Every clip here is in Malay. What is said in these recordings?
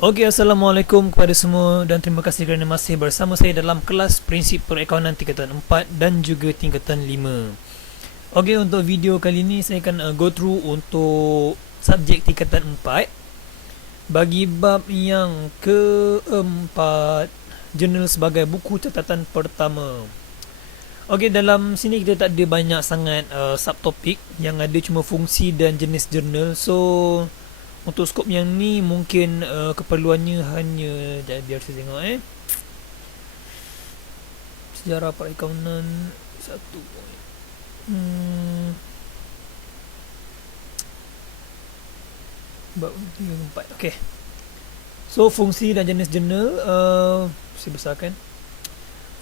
Okey, Assalamualaikum kepada semua dan terima kasih kerana masih bersama saya dalam kelas prinsip perakaunan tingkatan 4 dan juga tingkatan 5. Okey, untuk video kali ini saya akan go through untuk subjek tingkatan 4 bagi bab yang keempat, jurnal sebagai buku catatan pertama. Okey, dalam sini kita tak ada banyak sangat subtopik, yang ada cuma fungsi dan jenis jurnal. So untuk skop yang ni mungkin keperluannya hanya, biar saya tengok sejarah perakaunan 1. Bab 4. Okey. So fungsi dan jenis jurnal, saya besarkan.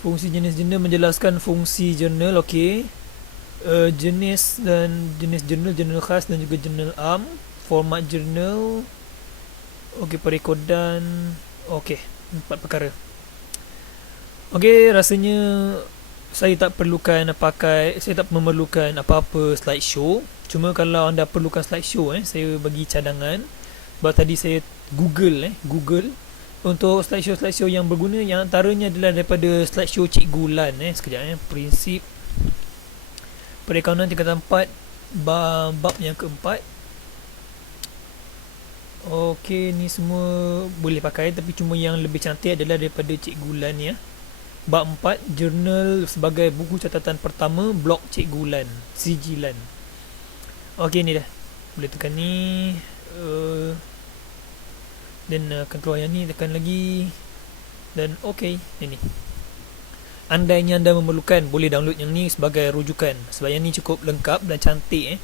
Fungsi jenis jurnal menjelaskan fungsi jurnal. Okey. Jenis dan jenis jurnal, jurnal khas dan juga jurnal am. Format jurnal. Okey, perekodan. Okey, 4 perkara. Okey, rasanya saya tak memerlukan apa-apa slideshow. Cuma kalau anda perlukan slideshow, saya bagi cadangan. Sebab tadi saya Google untuk slideshow yang berguna, yang antaranya adalah daripada slideshow Cikgu Lan. Sekejap, prinsip perakaunan tingkatan 4, bab yang keempat. Okey, ni semua boleh pakai, tapi cuma yang lebih cantik adalah daripada Cikgu Lan ya. Bab 4, jurnal sebagai buku catatan pertama, blog Cikgu Lan, CG Lan. Okey, ni dah. Boleh tekan ni. Dan akan keluar yang ni, tekan lagi. Dan okey, ini. Andainya anda memerlukan, boleh download yang ni sebagai rujukan. Sebab yang ni cukup lengkap dan cantik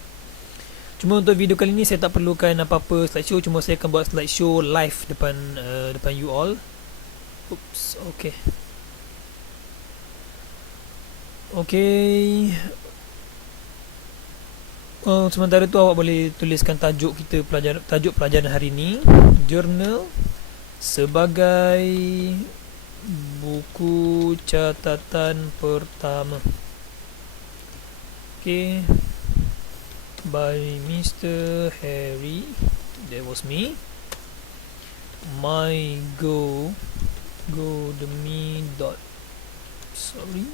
Cuma untuk video kali ni saya tak perlukan apa-apa slideshow, cuma saya akan buat slideshow live depan you all. Oops, okey. Okey. Sementara tu awak boleh tuliskan tajuk pelajaran hari ni, jurnal sebagai buku catatan pertama. Okey. By Mr. Harry. That was me. My go the me dot sorry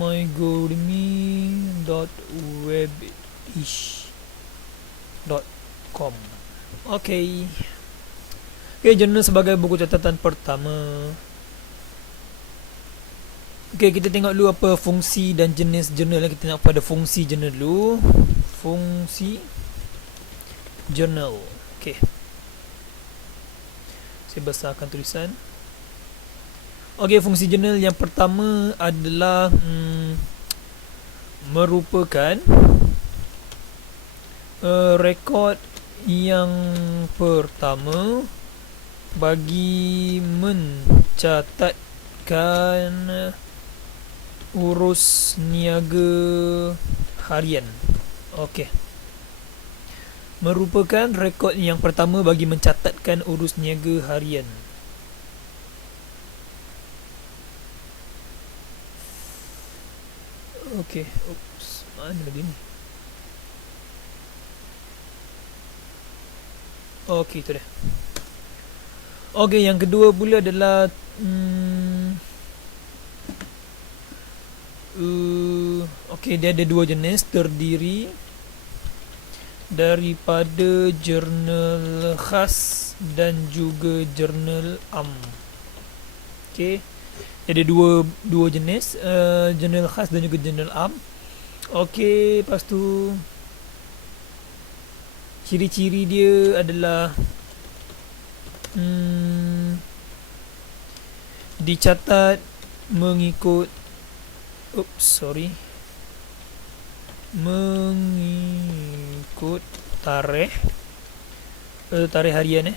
my go the me dot webish dot com. Okay. Okay, jurnal sebagai buku catatan pertama. Okay, kita tengok dulu apa fungsi dan jenis jurnal. Kita tengok pada fungsi jurnal dulu. Fungsi jurnal. Okay, saya besarkan tulisan. Okay, fungsi jurnal yang pertama adalah merupakan rekod yang pertama bagi mencatatkan urus niaga harian. Okey. Merupakan rekod yang pertama bagi mencatatkan urus niaga harian. Okey. Oops, mana dia ni? Okey, tu dah. Okey, yang kedua pula adalah okey, dia ada dua jenis, terdiri daripada jurnal khas dan juga jurnal am. Okey, ada dua jenis, jurnal khas dan juga jurnal am. Okey, lepas tu ciri-ciri dia adalah dicatat mengikut mengikut tarikh harian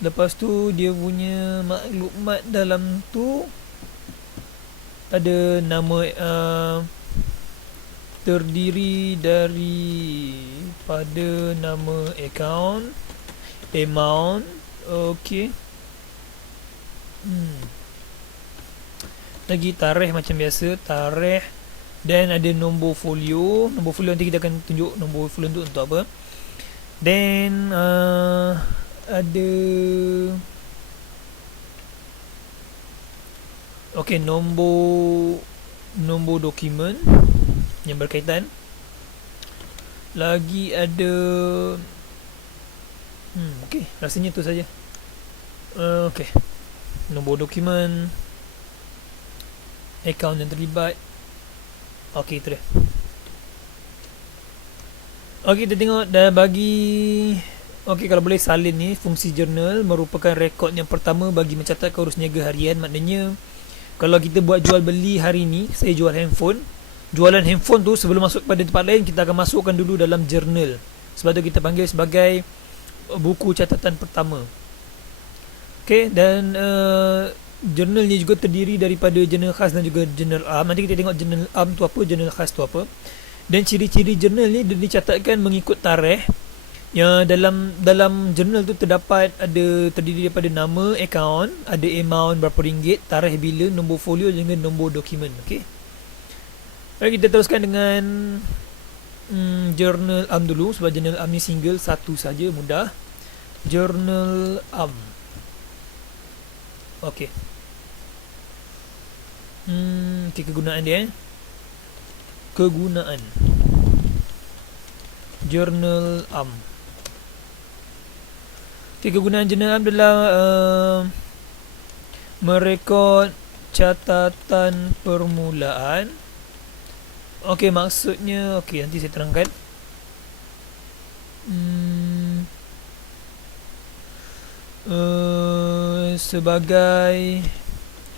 Lepas tu dia punya maklumat dalam tu ada nama, terdiri daripada nama account, amount. Okey. Lagi tarikh macam biasa, tarikh, dan ada nombor folio. Nombor folio nanti kita akan tunjuk nombor folio untuk apa. Then ada okey, nombor dokumen yang berkaitan. Lagi ada okey, rasanya tu saja. Okey, nombor dokumen, akaun yang terlibat. Okey, itu dia. Okey, kita tengok dah bagi. Okey, kalau boleh salin ni, fungsi journal merupakan rekod yang pertama bagi mencatatkan urus niaga harian. Maknanya kalau kita buat jual beli hari ni, saya jual handphone. Jualan handphone tu sebelum masuk pada tempat lain, kita akan masukkan dulu dalam journal. Sebab tu kita panggil sebagai buku catatan pertama. Okey, dan journal ni juga terdiri daripada journal khas dan juga journal am. Nanti kita tengok journal am tu apa, journal khas tu apa. Dan ciri-ciri journal ni dia dicatatkan mengikut tarikh. Yang dalam journal tu terdapat terdiri daripada nama akaun, ada amount berapa ringgit, tarikh bila, nombor folio dengan nombor dokumen. Okey. Mari kita teruskan dengan journal am dulu, sebab journal am ni single satu saja, mudah. Journal am. Okey. Okay, kegunaan dia. Kegunaan journal am. Okay, kegunaan journal am adalah merekod catatan permulaan. Okey, maksudnya okey, nanti saya terangkan. Sebagai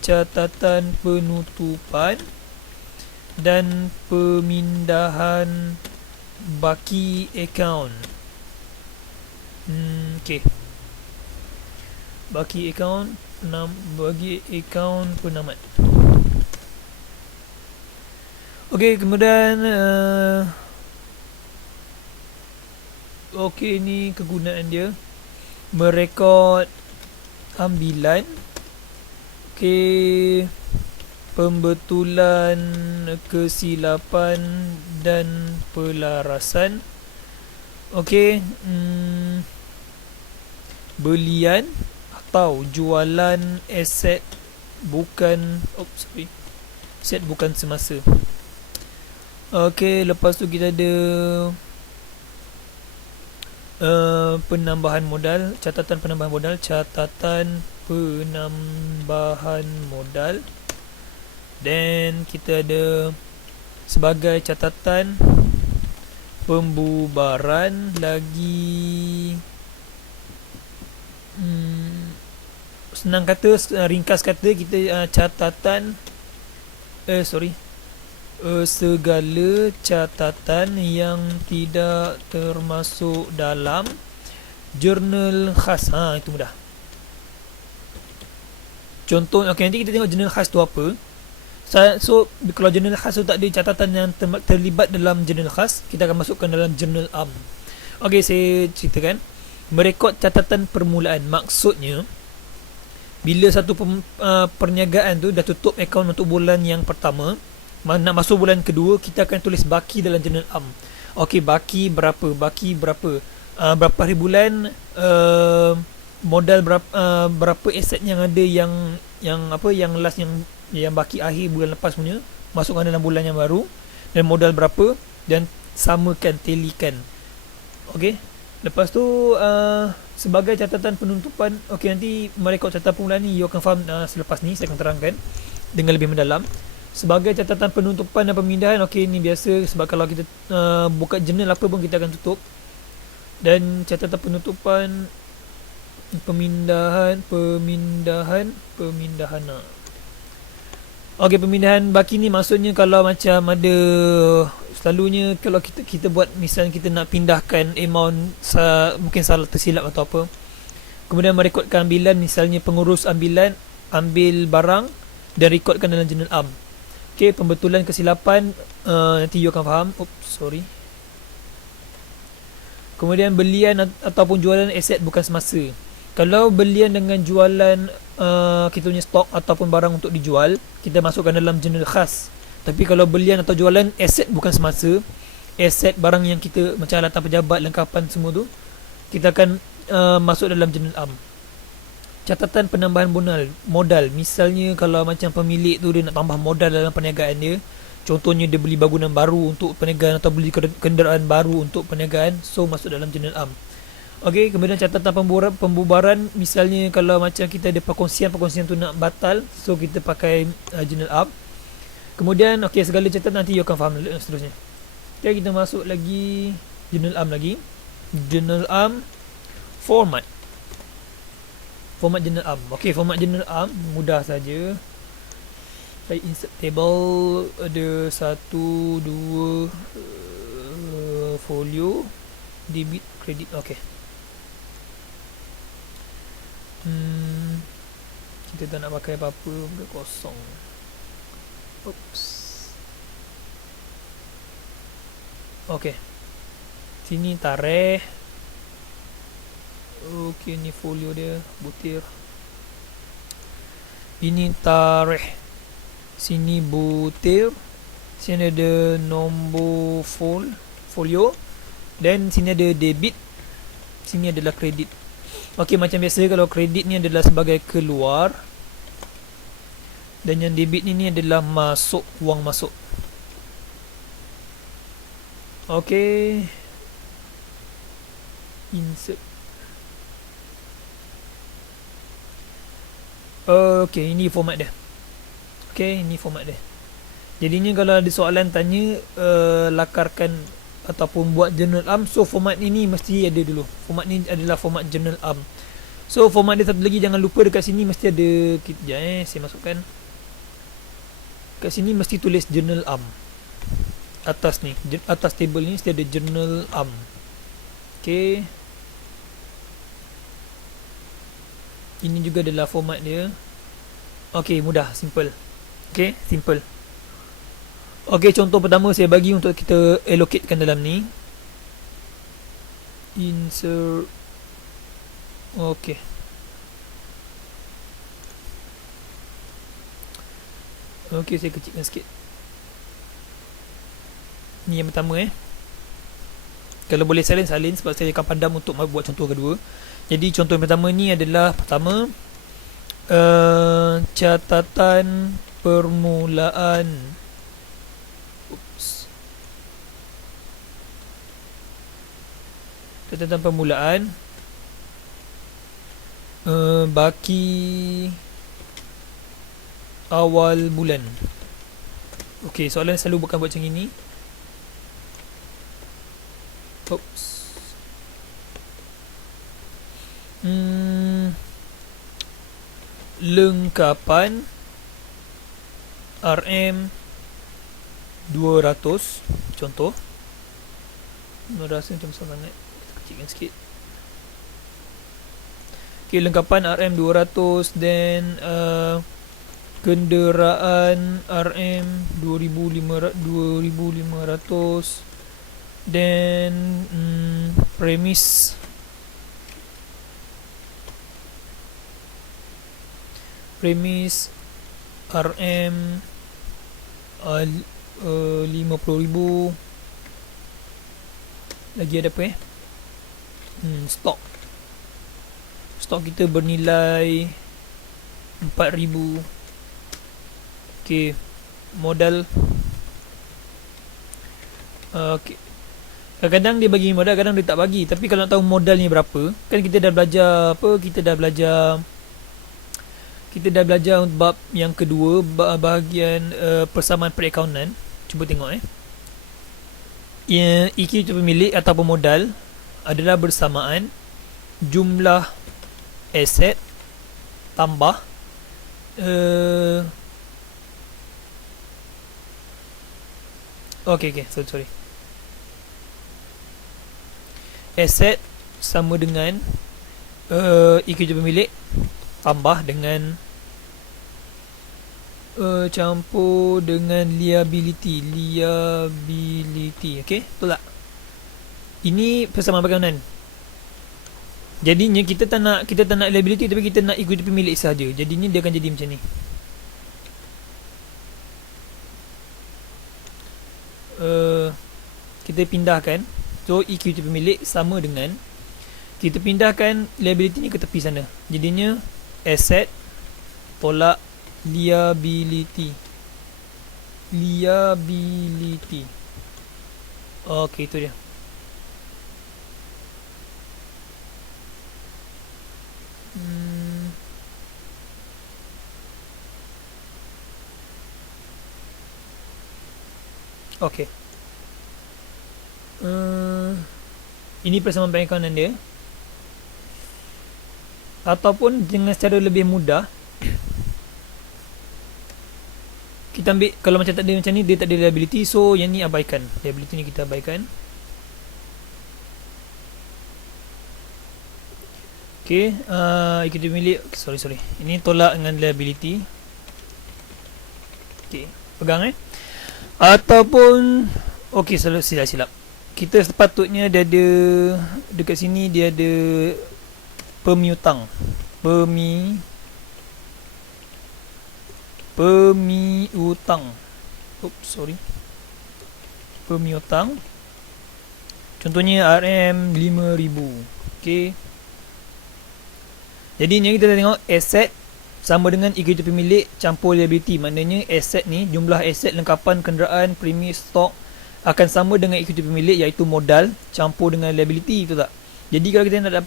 catatan penutupan dan pemindahan baki akaun. Okey. Baki akaun penamat. Okey, kemudian okey, ni kegunaan dia. Merekod ambilan. Okey, pembetulan kesilapan dan pelarasan. Okey, belian atau jualan aset aset bukan semasa. Okey, lepas tu kita ada penambahan modal, catatan penambahan modal. Dan kita ada sebagai catatan pembubaran lagi. Senang kata, ringkas kata, kita catatan segala catatan yang tidak termasuk dalam jurnal khas. Itu mudah. Contoh, okey, nanti kita tengok jurnal khas tu apa. So kalau jurnal khas tu tak ada catatan yang terlibat dalam jurnal khas, kita akan masukkan dalam jurnal am. Okey, saya ceritakan. Merekod catatan permulaan, maksudnya bila satu perniagaan tu dah tutup akaun untuk bulan yang pertama, nak masuk bulan kedua, kita akan tulis baki dalam jurnal am. Okey, baki berapa, berapa hari bulan, modal berapa aset yang ada, yang last, yang baki akhir bulan lepas punya, masukkan dalam bulan yang baru, dan modal berapa, dan samakan, talikan. Okey, lepas tu sebagai catatan penutupan. Okey, nanti merekod catatan permulaan ni you akan faham selepas ni, saya akan terangkan dengan lebih mendalam. Sebagai catatan penutupan dan pemindahan, okey, ni biasa, sebab kalau kita buka jurnal apa pun kita akan tutup. Dan catatan penutupan, pemindahan. Okey, pemindahan baki ni maksudnya kalau macam ada, selalunya kalau kita buat, misalnya kita nak pindahkan amount, mungkin salah tersilap atau apa, kemudian merekodkan ambilan, misalnya pengurus ambilan ambil barang dan rekodkan dalam jurnal am. Okey, pembetulan kesilapan, nanti you akan faham. Kemudian belian ataupun jualan aset bukan semasa. Kalau belian dengan jualan kita punya stok ataupun barang untuk dijual, kita masukkan dalam jurnal khas. Tapi kalau belian atau jualan aset bukan semasa, aset barang yang kita macam alatan pejabat, lengkapan semua tu, kita akan masuk dalam journal ARM. Catatan penambahan modal. Misalnya kalau macam pemilik tu dia nak tambah modal dalam perniagaan dia, contohnya dia beli bangunan baru untuk perniagaan atau beli kenderaan baru untuk perniagaan, so masuk dalam journal ARM. Okey, kemudian catatan pembubaran, misalnya kalau macam kita ada perkongsian tu nak batal, so kita pakai journal ARM. Kemudian okey, segala catatan nanti you akan faham seterusnya. Okey, kita masuk lagi journal ARM lagi. Journal ARM format journal ARM. Okey, format journal ARM mudah saja. Saya insert table, ada 1 2 folio, debit, credit. Okey. Kita tak nak pakai apa-apa, benda kosong. Oops. Okey. Sini tarikh. Okey, ni folio dia, butir. Ini tarikh. Sini butir. Sini ada nombor folio. Dan sini ada debit. Sini adalah kredit. Okey, macam biasa kalau kredit ni adalah sebagai keluar. Dan yang debit ni adalah masuk, wang masuk. Okey. Insert. Okey, ini format dia. Okey, ini format dia. Jadinya kalau ada soalan tanya lakarkan ataupun buat journal ARM, so format ini mesti ada dulu. Format ni adalah format journal ARM. So format dia satu lagi, jangan lupa dekat sini mesti ada, sekejap saya masukkan. Kat sini mesti tulis journal ARM. Atas ni, atas table ni mesti ada journal ARM. Okey. Ini juga adalah format dia. Okey, mudah, simple. Okey, simple. Okey, contoh pertama saya bagi untuk kita allocatekan dalam ni. Insert. Okey. Okey, saya kecilkan sikit. Ni yang pertama Kalau boleh salin sebab saya akan padam untuk buat contoh kedua. Jadi contoh yang pertama ni adalah pertama catatan permulaan. Catatan permulaan baki awal bulan. Okey, soalan selalu bukan buat macam ini. Oops. Lengkapan RM 200 contoh. Rasa macam sangat kecilkan sikit. Okay, lengkapan RM 200 dan kenderaan RM 2500 dan premis RM 50,000. Lagi ada apa stok kita bernilai 4,000. Okey, modal. Okey, kadang-kadang dia bagi modal, kadang dia tak bagi. Tapi kalau nak tahu modal ni berapa, kan kita dah belajar kita dah belajar bab yang kedua, bahagian persamaan perakaunan. Cuba tengok EQ tu pemilik ataupun modal adalah bersamaan jumlah aset tambah sorry. Aset sama dengan EQ pemilik tambah dengan campur dengan liability. Okey, betul tak? Ini persamaan perakaunan. Jadinya kita tak nak liability, tapi kita nak equity pemilik saja. Jadinya dia akan jadi macam ni. Kita pindahkan. So equity pemilik sama dengan kita pindahkan liability ni ke tepi sana. Jadinya asset tolak liability. Okey, itu dia. Okey. Ini persamaan bank account dia. Ataupun dengan secara lebih mudah, kita ambil, kalau macam tak ada macam ni, dia tak ada liability, so yang ni abaikan. Liability ni kita abaikan. Okay, equity milik, sorry, ini tolak dengan liability. Okay, pegang ataupun okay, silap. Kita sepatutnya dia ada dekat sini, dia ada pemiutang. Pemiutang. Contohnya RM5,000. Okey. Jadinya kita tengok aset sama dengan equity pemilik campur liability. Maknanya aset ni, jumlah aset lengkapan kenderaan, premi, stok akan sama dengan equity pemilik, iaitu modal campur dengan liability, betul tak? Jadi kalau kita nak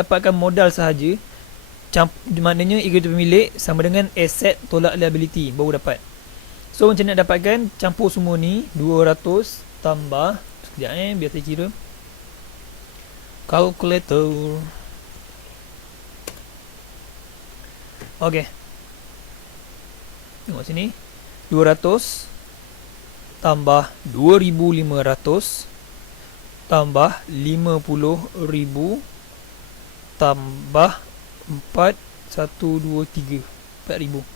dapatkan modal sahaja, maknanya equity pemilik sama dengan aset tolak liability, baru dapat. So macam nak dapatkan, campur semua ni 200 tambah, sekejap biar saya kira. Calculator. Okey. Tengok sini. 200 tambah 2,500 tambah 50,000 tambah 4, 1, 2, 3, 4,000.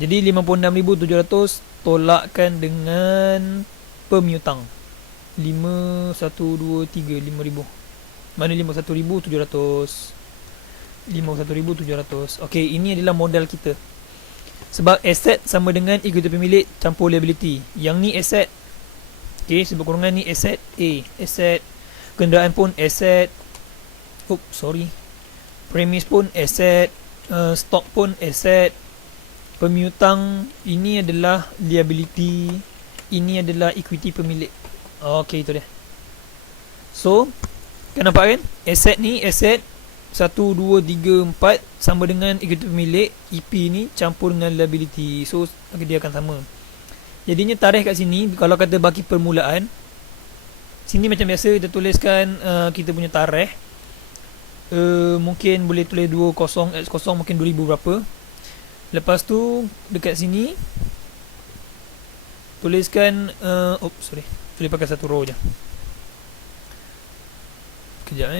Jadi 56,700 tolakkan dengan pemiutang. 5, 1, 2, 3, 5,000. Mana 51,700? 51,700. Okey, ini adalah modal kita. Sebab aset sama dengan equity pemilik campur liability. Yang ni aset. Okey, sebab kurungan ni aset A. Aset kenderaan pun aset. Premis pun aset. Stok pun aset. Pemiutang ini adalah liability. Ini adalah equity pemilik. Okey, itu dia. So, kan nampak kan? Aset ni aset 1, 2, 3, 4 sama dengan equity pemilik. EP ni campur dengan liability, so dia akan sama. Jadinya tarikh kat sini, kalau kata bagi permulaan, sini macam biasa kita tuliskan kita punya tarikh. Mungkin boleh tulis 20 X0 mungkin 2000 berapa. Lepas tu dekat sini tuliskan boleh pakai satu row je. Kejap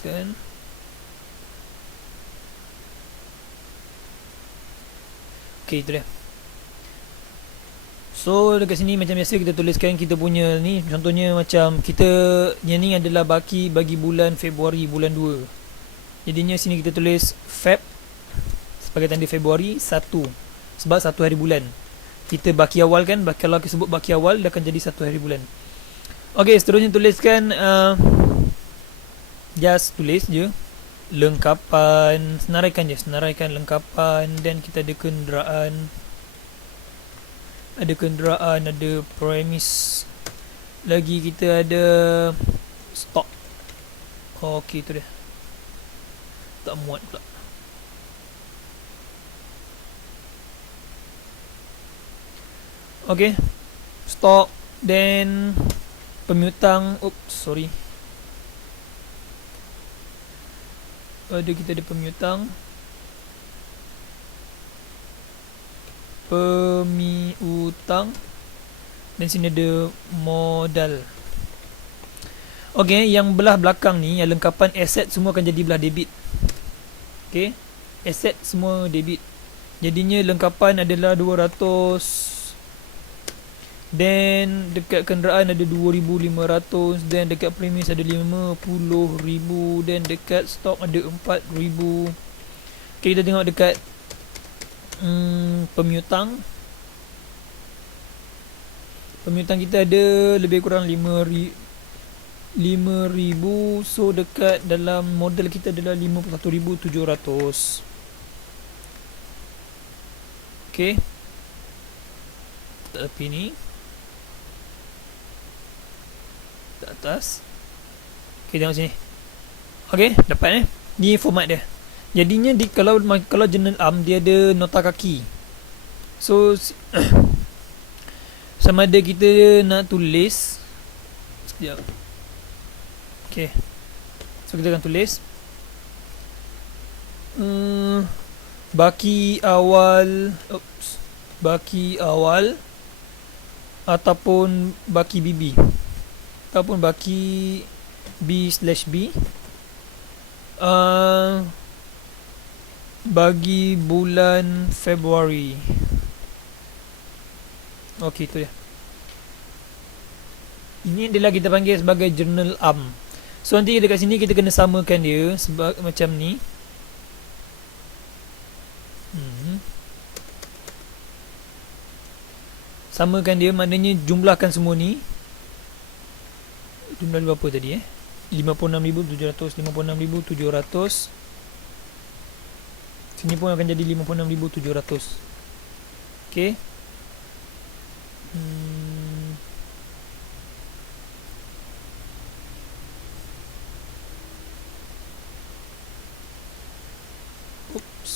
kan. Okey, itu dia. So dekat sini macam biasa kita tuliskan kita punya ni, contohnya macam kita yang ni adalah baki bagi bulan Februari bulan 2. Jadinya sini kita tulis Feb sebagai tanda Februari 1, sebab 1 hari bulan. Kita baki awal kan, kalau kita sebut baki awal dia akan jadi 1 hari bulan. Okey, seterusnya tuliskan just tulis je lengkapan, senaraikan lengkapan, dan kita ada kenderaan, ada premis, lagi kita ada stok. Okey, tu dia. Tak muat pula. Okey, stok, then pemiutang. Kita ada pemiutang, dan sini ada modal. Okey, yang belah belakang ni, yang lengkapan aset semua akan jadi belah debit. Okey, aset semua debit. Jadinya lengkapan adalah 200. Dan dekat kenderaan ada 2,500. Dan dekat premis ada 50,000. Dan dekat stok ada 4,000. Okay, kita tengok dekat pemiutang. Peminhutan kita ada lebih kurang 5,000. So dekat dalam model kita adalah 51,700. Okay, tepi ni ke atas. Okay, tengok sini. Okay, dapat ni format dia. Jadinya kalau journal ARM dia ada nota kaki. So sama ada kita nak tulis sekejap. Okay, so kita akan tulis baki awal ataupun baki BB ataupun baki B/B bagi bulan Februari. Okey, itu dia. Ini adalah kita panggil sebagai journal ARM. So nanti dekat sini kita kena samakan dia macam ni. Samakan dia, maknanya jumlahkan semua ni. Jumlah berapa tadi 56,700, 56,700. Sini pun akan jadi 56,700. Okey. Oops.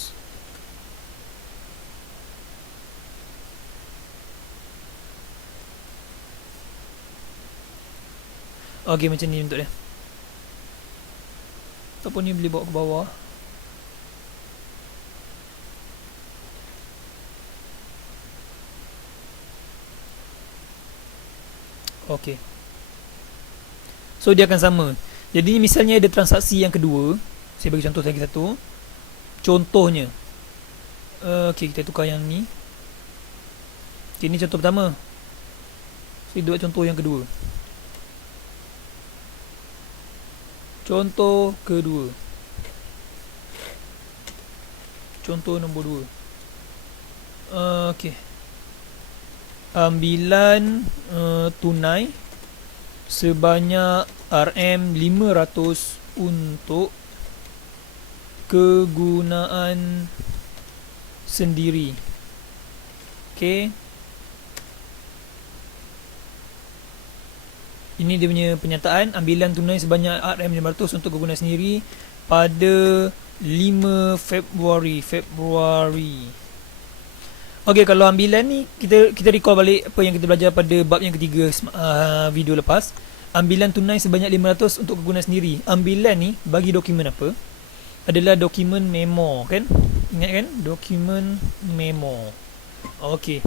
Okey, macam ni untuk dia. Ataupun ni boleh bawa ke bawah. Okey. So dia akan sama. Jadi misalnya ada transaksi yang kedua. Saya bagi contoh lagi satu. Contohnya okey, kita tukar yang ni. Okay, ni contoh pertama. Saya buat contoh yang kedua. Contoh kedua. Contoh nombor 2. Okey. Ambilan tunai sebanyak RM500 untuk kegunaan sendiri. Okey. Ini dia punya penyataan, ambilan tunai sebanyak RM500 untuk kegunaan sendiri pada 5 Februari. Okey, kalau ambilan ni kita recall balik apa yang kita belajar pada bab yang ketiga video lepas. Ambilan tunai sebanyak 500 untuk kegunaan sendiri. Ambilan ni bagi dokumen apa? Adalah dokumen memo, kan? Ingat kan? Dokumen memo. Okey.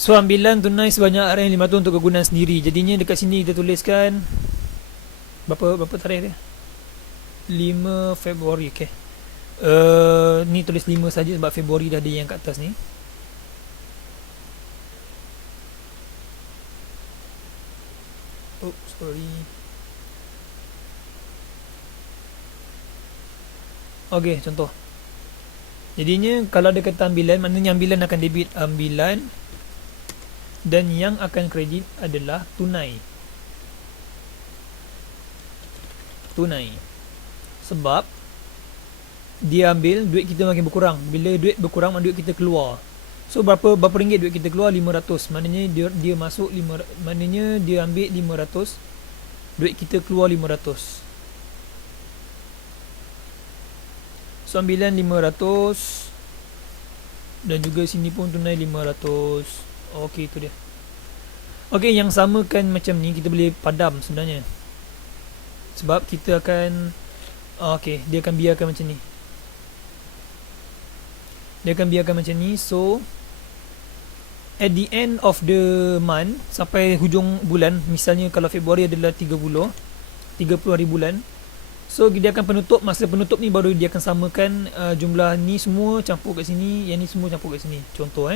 So ambilan tunai sebanyak RM500 untuk kegunaan sendiri. Jadinya dekat sini kita tuliskan berapa tarikh dia? 5 Februari. Okey. Ni tulis 5 saja sebab Februari dah ada yang kat atas ni. Oops, sorry. Okey, contoh. Jadinya kalau ada kata ambilan, maknanya ambilan akan debit ambilan dan yang akan kredit adalah tunai. Sebab dia ambil, duit kita makin berkurang. Bila duit berkurang, duit kita keluar. So berapa ringgit duit kita keluar? 500. Maknanya dia masuk maknanya dia ambil 500, duit kita keluar 500. So ambilan 500 dan juga sini pun tunai 500. Okey, itu dia. Okey, yang samakan macam ni kita boleh padam sebenarnya. Sebab kita akan okey, dia akan biarkan macam ni. So at the end of the month, sampai hujung bulan, misalnya kalau Februari adalah 30 hari bulan. So dia akan penutup, masa penutup ni baru dia akan samakan jumlah ni semua campur kat sini, yang ni semua campur kat sini. Contoh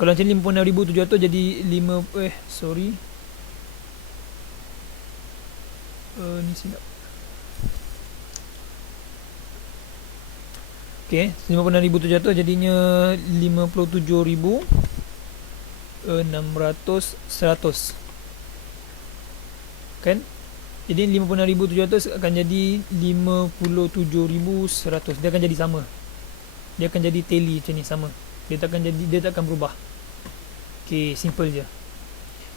kalau macam 56,700 jadi 5 sorry. Ni silap. Okey, 56,700 jadinya 57,000 600, 100 kan. Jadi 56,700 akan jadi 57,100. Dia akan jadi sama. Dia akan jadi tally macam ni, sama. Dia tak akan berubah. Okay, simple je.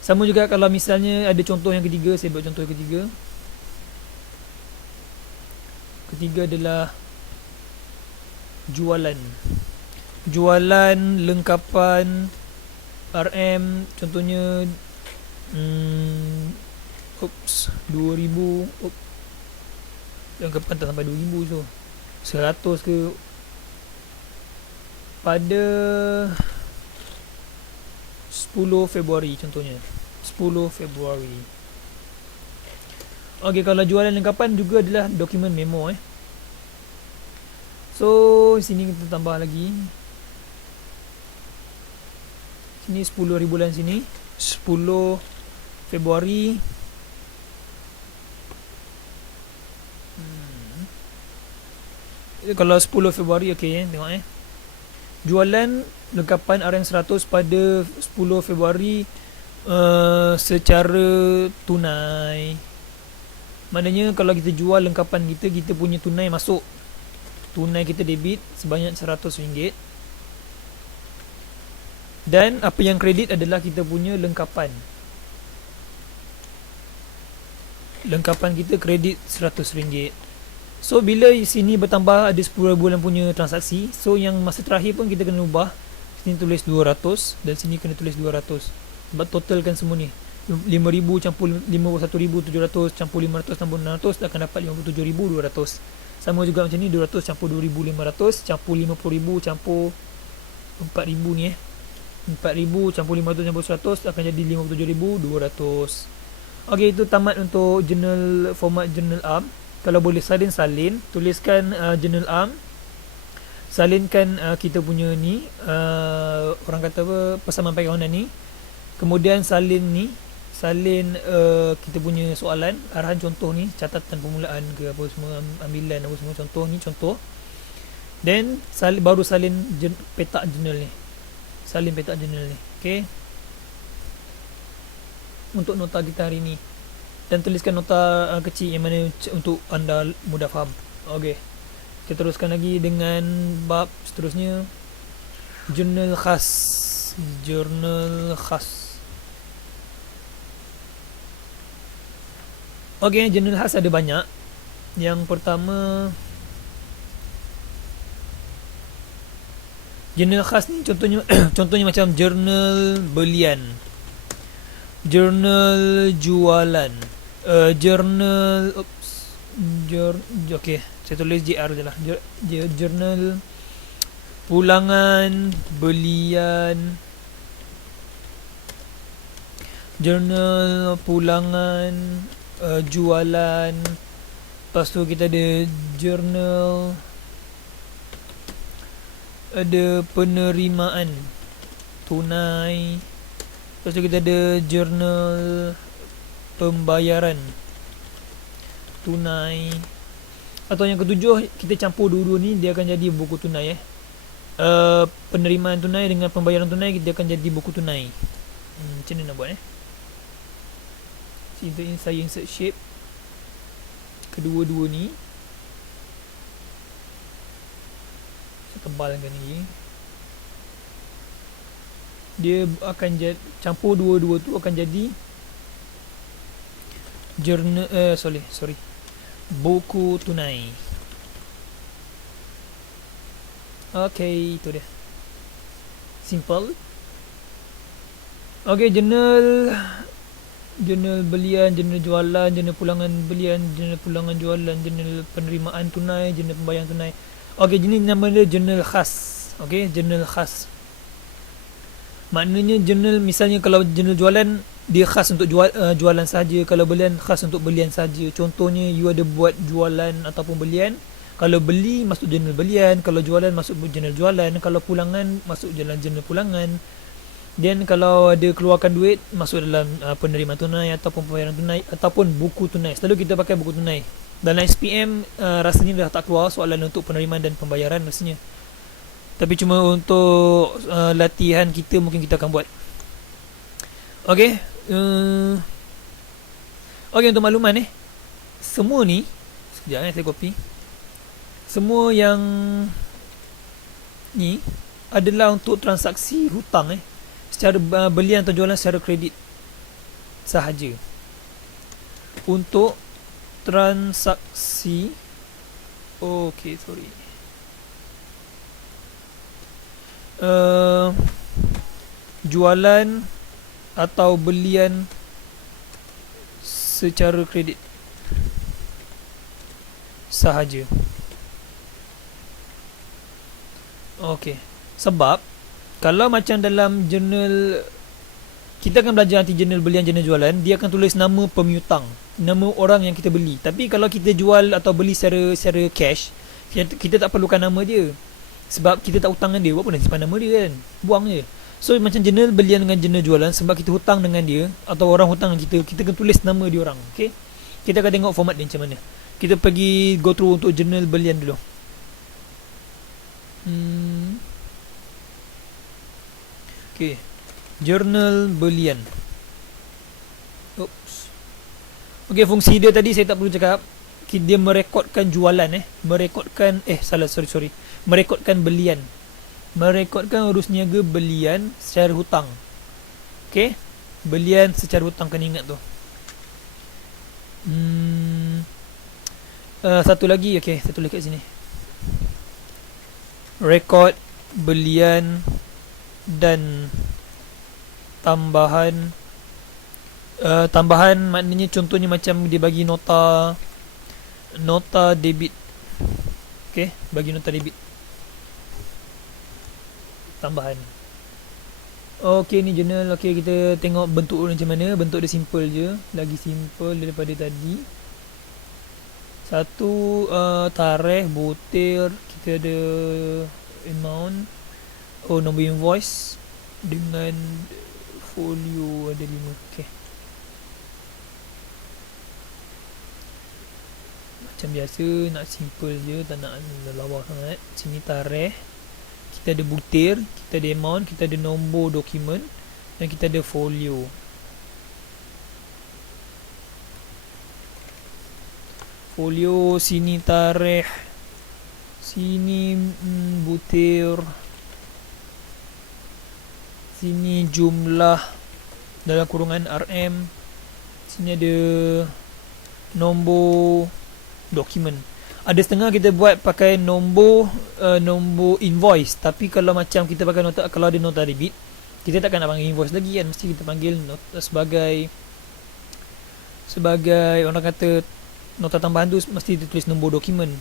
Sama juga kalau misalnya ada contoh yang ketiga, saya buat contoh yang ketiga. Ketiga adalah jualan. Jualan lengkapan RM, contohnya 2,000. Lengkapan tak sampai 2,000 tu, 100 ke. Pada 10 Februari contohnya, 10 Februari. Ok, kalau jualan lengkapan juga adalah dokumen memo So sini kita tambah lagi. Sini 10 bulan, sini 10 Februari. Kalau 10 Februari, ok, tengok jualan lengkapan RM100 pada 10 Februari secara tunai. Maknanya kalau kita jual lengkapan kita, kita punya tunai masuk. Tunai kita debit sebanyak RM100. Dan apa yang kredit adalah kita punya lengkapan. Lengkapan kita kredit RM100. So bila sini bertambah ada 10 bulan punya transaksi, so yang masa terakhir pun kita kena ubah. Sini tulis 200 dan sini kena tulis 200. Sebab totalkan semua ni 5,000 campur 51,700 campur 500 tambah 600 akan dapat 57,200. Sama juga macam ni, 200 campur 2,500 campur 50,000 campur 4,000 ni 4,000 campur 500 campur 100 akan jadi 57,200. Ok, itu tamat untuk journal, format journal arm. Kalau boleh salin, tuliskan journal arm, salinkan kita punya ni, orang kata apa, persamaan perkawanan ni. Kemudian salin kita punya soalan, arahan contoh ni, catatan permulaan ke apa semua, ambilan apa semua, contoh ni contoh. Then baru salin petak journal ni. Salin petak journal ni. Okay, untuk nota kita hari ni. Dan tuliskan nota kecil yang mana untuk anda mudah faham. Ok, kita teruskan lagi dengan bab seterusnya, jurnal khas. Jurnal khas. Ok, jurnal khas ada banyak. Yang pertama, jurnal khas ni contohnya contohnya macam jurnal belian, jurnal jualan, jurnal ok, saya tulis JR je lah. Jurnal pulangan belian, jurnal pulangan jualan. Lepas tu kita ada jurnal, ada penerimaan tunai. Lepas tu kita ada jurnal pembayaran tunai. Atau yang ketujuh, kita campur dua-dua ni, dia akan jadi buku tunai penerimaan tunai dengan pembayaran tunai, dia akan jadi buku tunai. Macam mana nak buat saya insert shape kedua-dua ni. Saya tebalkan lagi. Dia akan campur dua-dua tu akan jadi jurnal buku tunai. Okay, itu dia, simple. Okay, jurnal belian, jurnal jualan, jurnal pulangan belian, jurnal pulangan jualan, jurnal penerimaan tunai, jurnal pembayaran tunai. Okay, jenis nama dia jurnal khas. Okay, jurnal khas maknanya jurnal, misalnya kalau jurnal jualan, dia khas untuk jualan saja. Kalau belian, khas untuk belian saja. Contohnya, you ada buat jualan ataupun belian, kalau beli masuk jurnal belian, kalau jualan masuk jurnal jualan, kalau pulangan masuk jurnal pulangan. Dan kalau ada keluarkan duit, masuk dalam penerimaan tunai ataupun pembayaran tunai ataupun buku tunai. Selalu kita pakai buku tunai. Dalam SPM rasanya dah tak keluar soalan untuk penerimaan dan pembayaran rasanya. Tapi cuma untuk latihan kita, mungkin kita akan buat. Okey, okey, untuk makluman semua ni, sekejap saya copy. Semua yang ni adalah untuk transaksi hutang secara belian atau jualan secara kredit sahaja. Untuk transaksi, okey, sorry, jualan atau belian secara kredit sahaja. Okey. Sebab kalau macam dalam jurnal, kita akan belajar nanti jurnal belian, jurnal jualan, dia akan tulis nama pemiutang, nama orang yang kita beli. Tapi kalau kita jual atau beli secara cash, kita tak perlukan nama dia. Sebab kita tak hutang dengan dia, buat apa nak simpan nama dia kan? Buang je. So macam jurnal belian dengan jurnal jualan, sebab kita hutang dengan dia atau orang hutang dengan kita akan tulis nama dia orang. Okay, kita akan tengok format dia macam mana. Kita pergi go through untuk jurnal belian dulu. Okay, jurnal belian. Oops. Okay, fungsi dia tadi saya tak perlu cakap. Dia merekodkan jualan merekodkan sorry, merekodkan belian, merekodkan urus niaga belian secara hutang. Okay, belian secara hutang, kena ingat tu. Satu lagi, okay, satu lagi kat sini, rekod belian dan tambahan. Tambahan maknanya contohnya macam dia bagi nota debit. Okay, bagi nota debit tambahan. Okay, ni jurnal. Okay, kita tengok bentuk macam mana. Bentuk dia simple je, lagi simple daripada tadi. Satu, tarikh, butir, kita ada amount, nombor invoice dengan folio ada 5. Okay, macam biasa, nak simple je, tak nak lawa sangat. Sini tarikh, kita ada butir, kita ada amount, kita ada nombor dokumen, dan kita ada folio. Folio, sini tarikh, sini butir, sini jumlah dalam kurungan RM, sini ada nombor dokumen. Ada setengah kita buat pakai nombor invoice, tapi kalau macam kita pakai nota, kalau ada nota debit, kita takkan nak panggil invoice lagi kan, mesti kita panggil nota sebagai orang kata nota tambahan tu mesti ditulis nombor dokumen.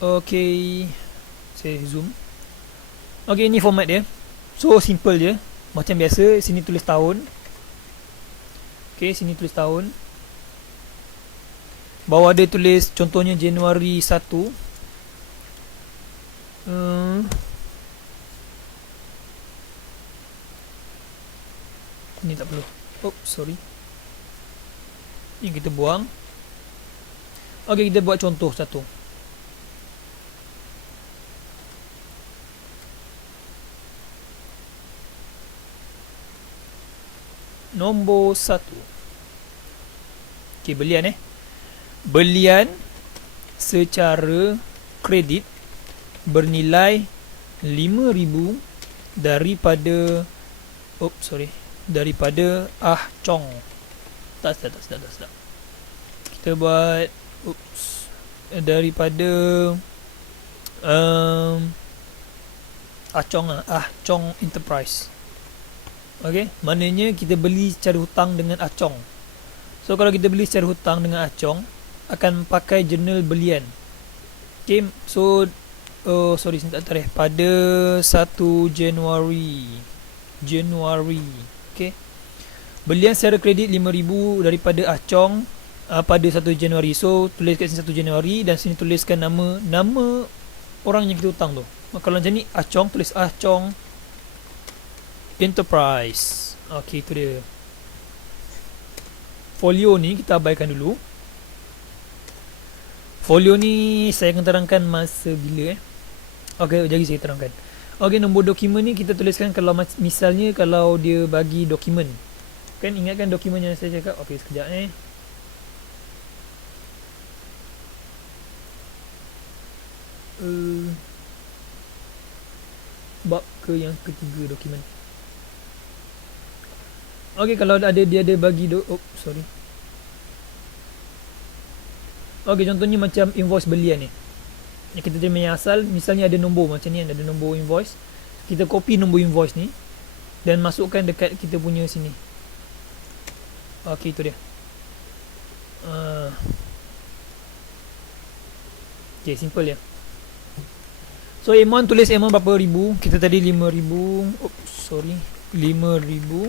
Okay, saya zoom. Okay, ni format dia. So simple je, macam biasa. Sini tulis tahun. Okay, sini tulis tahun. Bawah dia tulis contohnya Januari 1. Ini tak perlu. Sorry, ini kita buang. Okay, kita buat contoh satu. Nombor 1. Okay, belian belian secara kredit bernilai 5,000 daripada daripada Chong. Tak sedap. Kita buat daripada Chong Enterprise. Okay, maknanya kita beli secara hutang dengan Chong. So kalau kita beli secara hutang dengan Chong, akan pakai jurnal belian. Okay, so sorry, saya tak tarikh, pada 1 Januari. Okay, belian secara kredit 5,000 daripada Chong pada 1 Januari. So tulis kat sini 1 Januari, dan sini tuliskan nama orang yang kita hutang tu. Kalau macam ni, Chong, tulis Chong Enterprise. Okay, itu dia. Folio ni kita abaikan dulu. Folio ni saya akan terangkan masa bila. Okay, jadi saya terangkan. Okey, nombor dokumen ni kita tuliskan kalau misalnya kalau dia bagi dokumen. Kan ingatkan dokumen yang saya cakap. Okey, sekejap bab ke yang ketiga dokumen. Okey, kalau dia ada bagi sorry. Okey, contohnya macam invoice belian ni. Yang kita terima yang asal, misalnya ada nombor macam ni, ada nombor invoice. Kita copy nombor invoice ni dan masukkan dekat kita punya sini. Okey, itu dia. Okey, simple ya. So amount, tulis amount berapa ribu. Kita tadi 5,000. Oops, sorry, 5,000.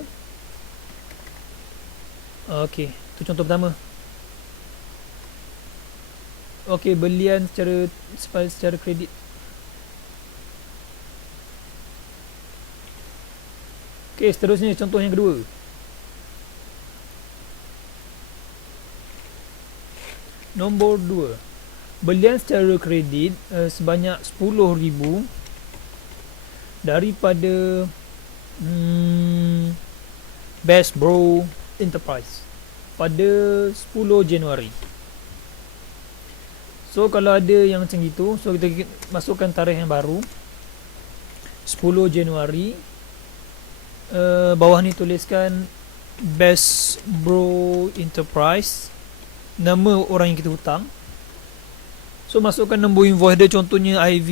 Okey, tu contoh pertama. Okey, belian secara kredit. Okey, seterusnya contoh yang kedua. Nombor 2. Belian secara kredit sebanyak 10,000 daripada Best Bro Enterprise pada 10 Januari. So kalau ada yang macam gitu, so kita masukkan tarikh yang baru 10 Januari. Bawah ni tuliskan Best Bro Enterprise, nama orang yang kita hutang. So masukkan nombor invoice dia, contohnya IV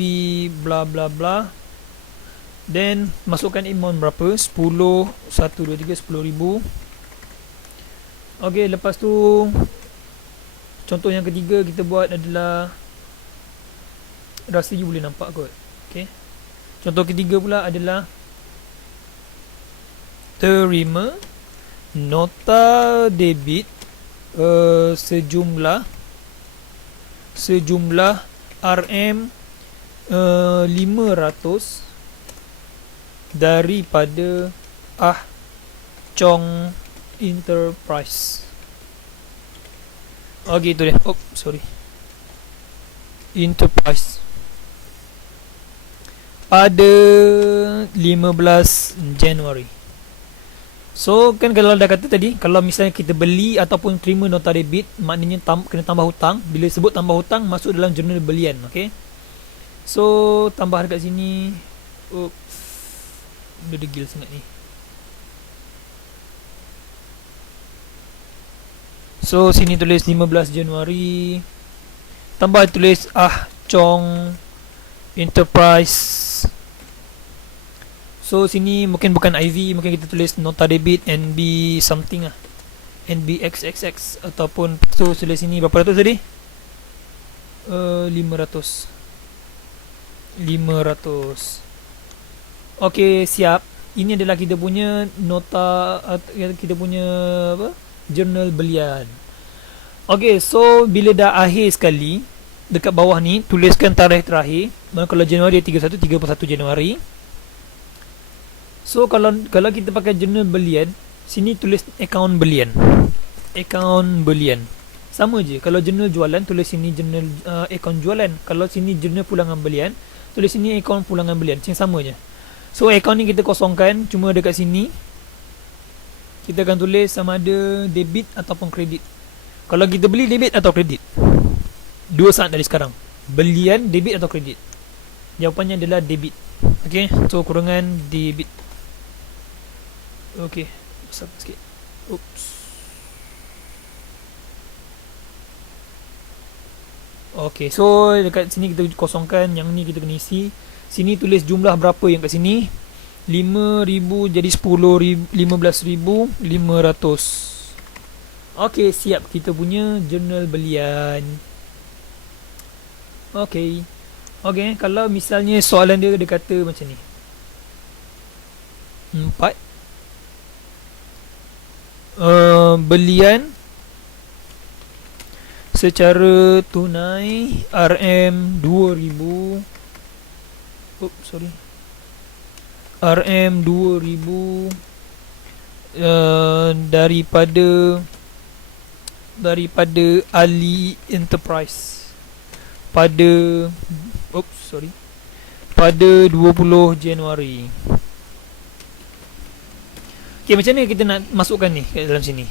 bla bla bla. Then masukkan amount berapa, 10, 1, 2, 3, 10,000. Ok, lepas tu contoh yang ketiga kita buat adalah, rasa you boleh nampak kot. Ok, contoh ketiga pula adalah terima nota debit sejumlah RM 500 daripada Chong Enterprise. Okay, itu dia. Sorry, Enterprise pada 15 Januari. So kan kalau dah kata tadi, kalau misalnya kita beli ataupun terima nota debit, maknanya kena tambah hutang. Bila sebut tambah hutang, masuk dalam jurnal belian. Okay, so tambah dekat sini. Dia degil sangat ni. So sini tulis 15 Januari, tambah tulis Chong Enterprise. So sini mungkin bukan IV, mungkin kita tulis nota debit NB something NBXXX, ataupun so tulis sini berapa ratus tadi, 500. Okay, siap. Ini adalah kita punya nota, kita punya jurnal belian. Okay, so bila dah akhir sekali, dekat bawah ni tuliskan tarikh terakhir. Kalau Januari 31 Januari. So kalau kita pakai jurnal belian, sini tulis akaun belian. Sama je. Kalau jurnal jualan, tulis sini jurnal akaun jualan. Kalau sini jurnal pulangan belian, tulis sini akaun pulangan belian. Macam sama je. So akaun ni kita kosongkan. Cuma dekat sini kita akan tulis sama ada debit ataupun kredit. Kalau kita beli, debit atau kredit? Dua saat dari sekarang. Belian, debit atau kredit? Jawapannya adalah debit. Okay, so kurangan debit. Okay, besar sikit. Oops. Okay, so dekat sini kita kosongkan. Yang ni kita kena isi. Sini tulis jumlah berapa yang kat sini. 5,000 jadi 15,500. Okay, siap kita punya jurnal belian. Okay, kalau misalnya soalan dia kata macam ni, 4 belian secara tunai RM 2,000. RM 2,000 daripada Ali Enterprise pada pada 20 Januari. Okay, macam mana kita nak masukkan ni kat dalam sini?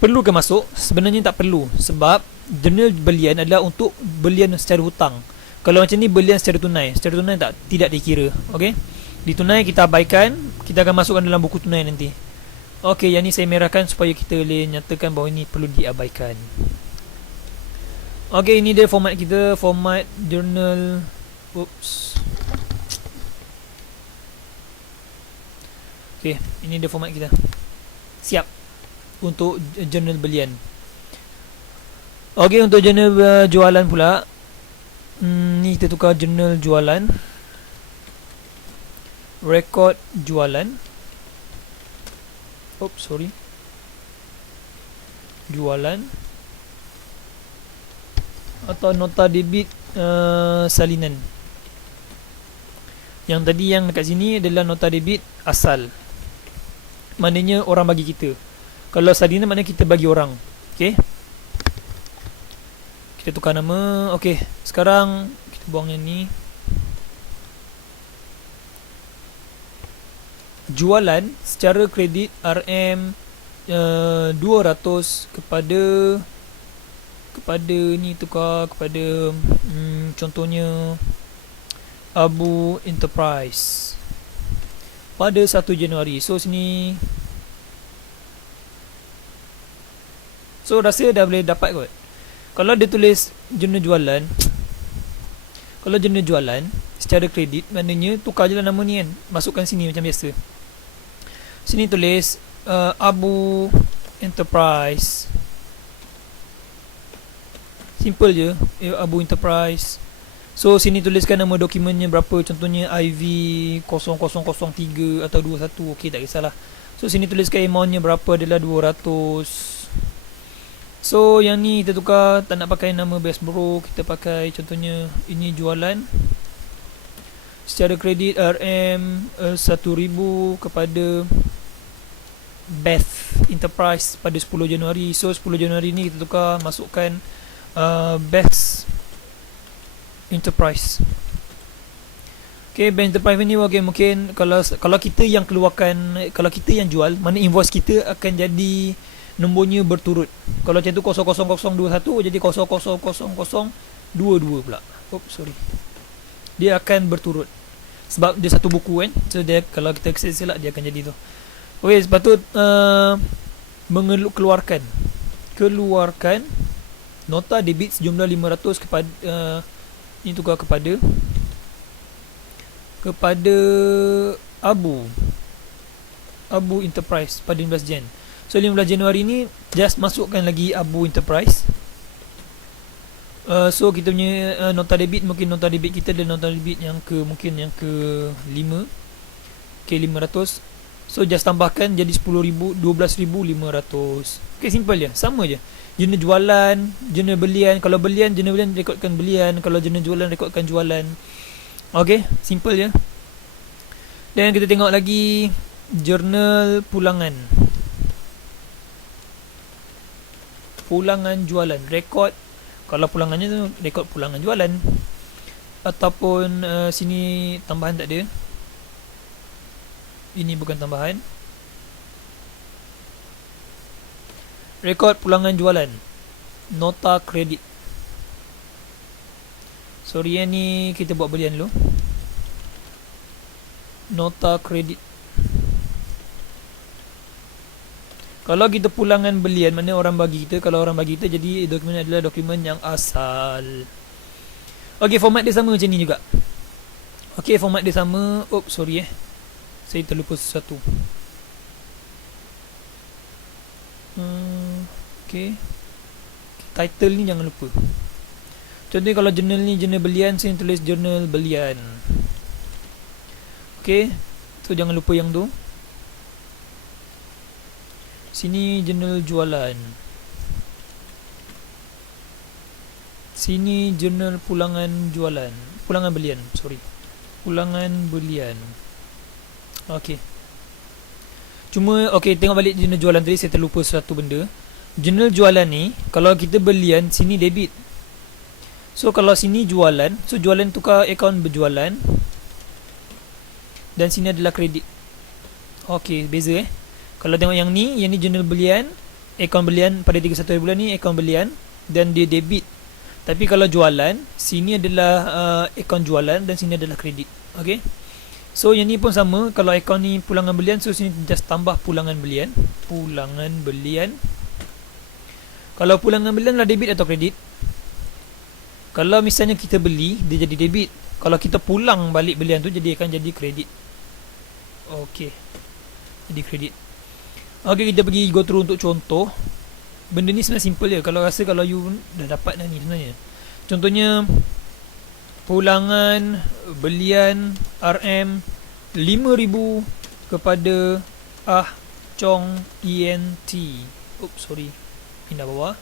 Perlu ke masuk? Sebenarnya tak perlu, sebab jurnal belian adalah untuk belian secara hutang. Kalau macam ni belian secara tunai tidak dikira. Okey, di tunai kita abaikan, kita akan masukkan dalam buku tunai nanti. Okey, yang ni saya merahkan supaya kita boleh nyatakan bahawa ini perlu diabaikan. Okey, ini dia format kita, format jurnal. Oops. Okey, ini dia format kita. Siap untuk jurnal belian. Okey, untuk jurnal jualan pula. Ni kita tukar jurnal jualan. Rekod jualan. Oops, sorry. Jualan. Atau nota debit salinan. Yang tadi yang dekat sini adalah nota debit asal. Maknanya orang bagi kita. Kalau salinan maknanya kita bagi orang. Okey. Kita tukar nama. Okey, sekarang kita buang yang ni. Jualan secara kredit RM 200 kepada ni tukar kepada contohnya Abu Enterprise pada 1 Januari. So sini, so rasa dah boleh dapat kot. Kalau dia tulis jurnal jualan, kalau jurnal jualan secara kredit, maknanya tukar je lah nama ni kan, masukkan sini macam biasa. Sini tulis Abu Enterprise. Simple je, Abu Enterprise. So sini tuliskan nama dokumennya berapa, contohnya IV 0003 atau 21. Okey, tak kisahlah. So sini tuliskan amountnya berapa, adalah 200. So yang ni kita tukar, tak nak pakai nama Best Bro, kita pakai contohnya ini jualan secara kredit RM 1000 kepada Best Enterprise pada 10 Januari. So 10 Januari ni kita tukar, masukkan Best Enterprise. Okay, Best Enterprise ni mungkin kalau kita yang keluarkan, kalau kita yang jual, mana invoice kita akan jadi nombornya berturut. Kalau macam tu 00021 jadi 00022 pula. Oops, sorry. Dia akan berturut sebab dia satu buku kan. So dia, kalau kita silap dia akan jadi tu. Okey, sepatut keluarkan nota debit sejumlah 500 kepada ini tukar kepada Abu Enterprise pada 15 Jan. So 15 Januari ni just masukkan lagi Abu Enterprise. So kita punya nota debit, mungkin nota debit kita ada nota debit yang ke, mungkin yang ke 5, K500. So just tambahkan jadi 10,000, 12,500. Okay, simple je, sama je. Jurnal jualan, jurnal belian. Kalau belian, jurnal belian rekodkan belian. Kalau jurnal jualan, rekodkan jualan. Okay, simple je. Dan kita tengok lagi jurnal pulangan. Pulangan jualan, rekod. Kalau pulangannya tu rekod pulangan jualan. Ataupun sini tambahan tak ada. Ini bukan tambahan. Rekod pulangan jualan, nota kredit. Sorry yang ni kita buat belian dulu. Nota kredit. Kalau kita pulangan belian, mana orang bagi kita. Kalau orang bagi kita, jadi dokumen adalah dokumen yang asal. Okey, format dia sama macam ni juga. Okey, format dia sama. Oops, sorry saya terlupa sesuatu. Okay. Title ni jangan lupa. Contohnya kalau jurnal ni jurnal belian, saya tulis jurnal belian. Okay, so jangan lupa yang tu. Sini jurnal jualan. Sini jurnal pulangan jualan, pulangan belian, sorry, pulangan belian. Okay. Cuma tengok balik jurnal jualan tadi, saya terlupa satu benda. Jurnal jualan ni, kalau kita belian, sini debit. So kalau sini jualan, so jualan tukar akaun berjualan, dan sini adalah kredit. Okey, beza Kalau tengok yang ni journal belian, akaun belian pada 31 bulan ni akaun belian dan dia debit. Tapi kalau jualan, sini adalah akaun jualan dan sini adalah kredit. Okey. So yang ni pun sama, kalau akaun ni pulangan belian, so sini just tambah pulangan belian. Pulangan belian. Kalau pulangan belian lah debit atau kredit. Kalau misalnya kita beli, dia jadi debit. Kalau kita pulang balik belian tu, jadi akan jadi kredit. Okey. Jadi kredit. Okey, kita pergi go through untuk contoh. Benda ni sebenarnya simple je. Kalau rasa kalau you dah dapat dah ni sebenarnya. Contohnya pulangan belian RM 5,000 kepada Ah Chong ENT. Oops, sorry. Pindah bawah.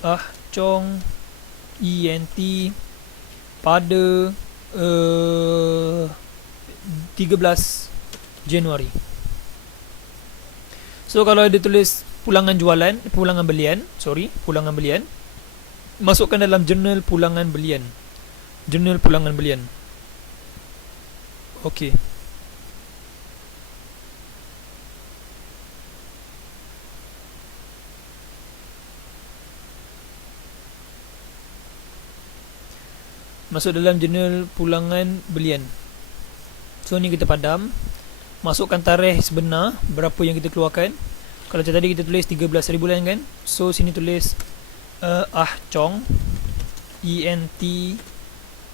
Ah Chong ENT pada 13 Januari. So kalau dia tulis pulangan belian, masukkan dalam jurnal pulangan belian. Okey. Masuk dalam jurnal pulangan belian. So ni kita padam. Masukkan tarikh sebenar berapa yang kita keluarkan. Kalau macam tadi kita tulis 13 hari bulan kan. So sini tulis Ah Chong ENT.